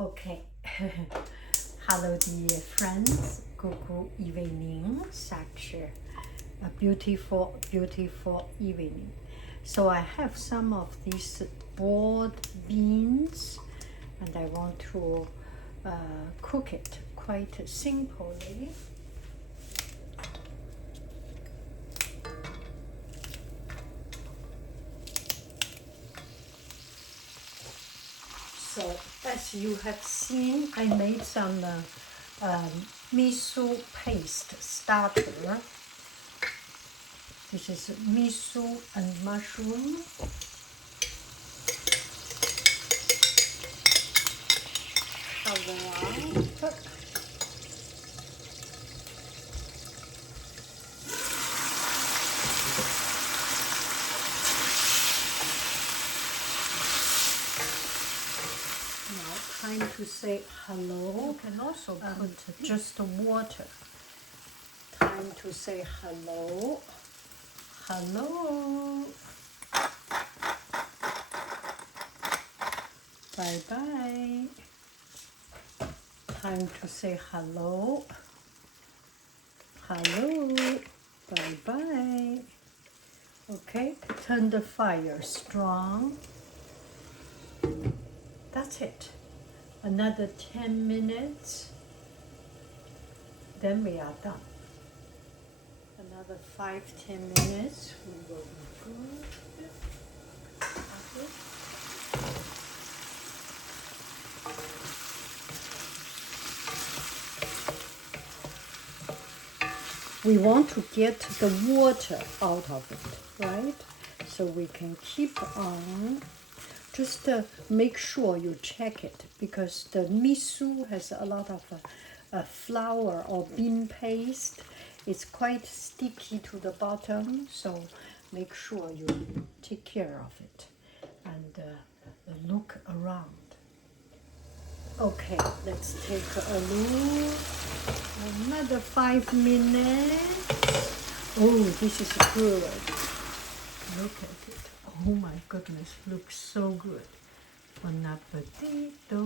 Okay. Hello dear friends, good evening, such a beautiful evening. So I have some of these boiled beans and I want to cook it quite simply. So as you have seen, I made some miso paste starter. This is miso and mushroom. Cover. Now time to say hello. You can also put just water. Time to say hello. Hello. Bye bye. Time to say hello. Hello. Bye bye. Okay, turn the fire strong. That's it. Another 10 minutes. Then we are done. Another 5-10 minutes. We will be good. Okay. We want to get the water out of it, right? So we can keep on. Just make sure you check it because the miso has a lot of flour or bean paste. It's quite sticky to the bottom, so make sure you take care of it and look around. Okay, let's take a look. Another 5 minutes. Oh, this is good. Look at it. Oh my goodness, looks so good. Bon appetito.